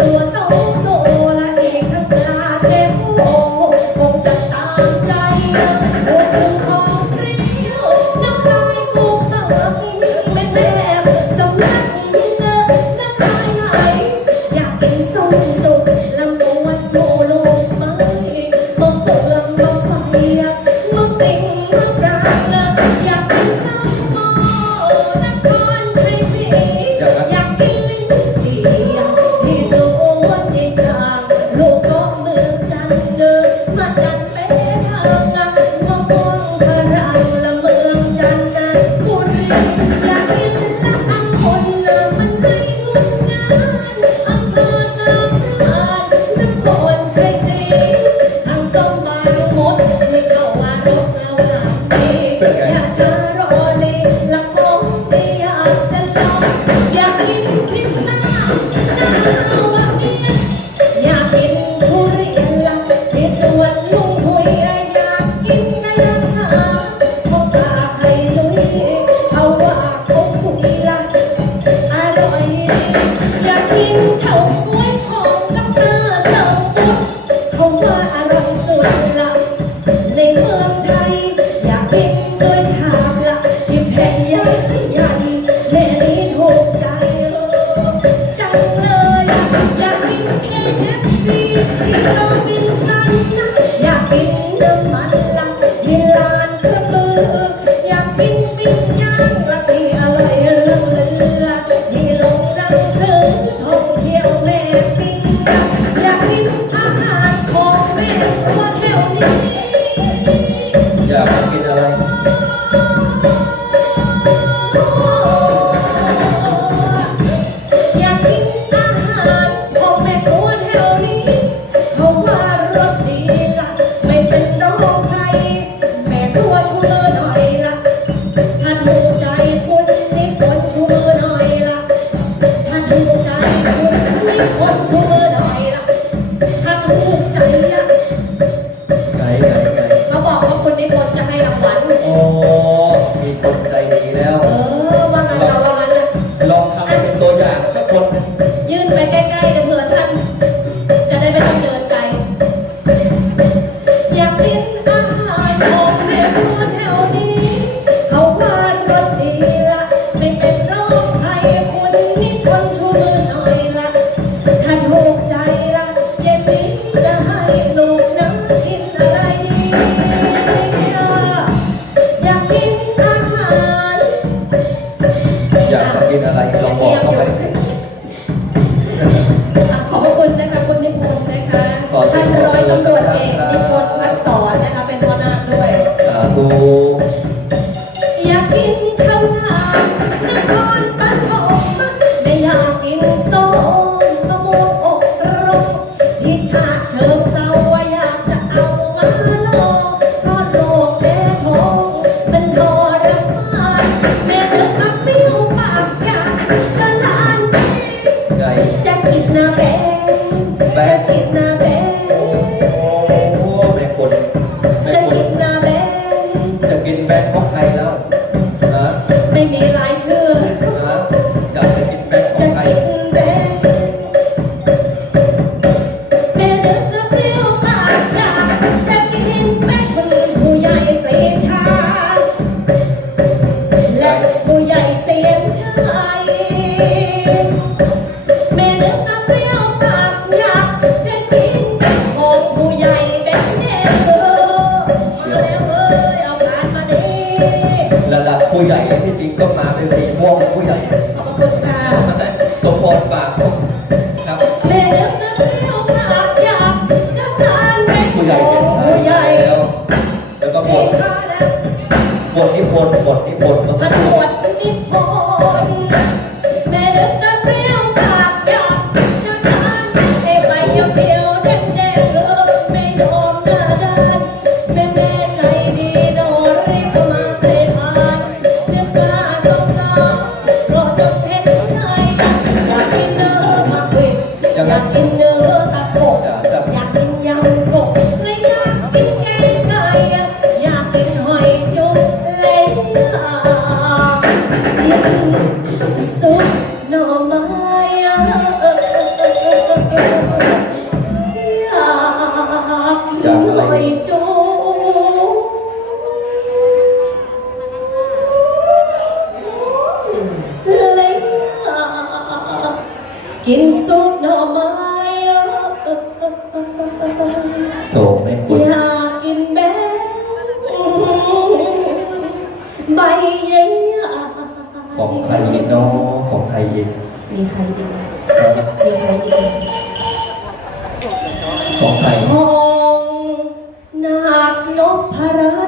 我到 อยากกินพิซซ่าหน้าวันนี้อยากกินทุรียนละพิสวนลุงหุยอยากกินในลาซาพบตาใครลุยเขาว่าเกุยละอร่อยดีอยากกินเฉาก้วยของกัปเตอร์มปุ๊เขาว่าอร่อยสุดละในเมืองไทยอยากกินดยชามะที่แพงใหญ่ใหญ่ Don't be Oh. อยากกินข้าวหลามนครปฐมไม่อยากกินส้มมะมอกรมที่ชาเชิงเซาอยากจะเอามา ระดับผู้ใหญ่ที่จริงต้มาเป็นสี Yang indah tak กินซุปหน่อไม้โถไมคุอยากกินแบงใบใหญ่ของใครอีกเนาะของใครอีกมีใครอีกไหมมีใครอีกไหของใครทองนาคนพรัต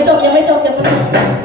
ไม่จบยังไม่จบยังไม่จบ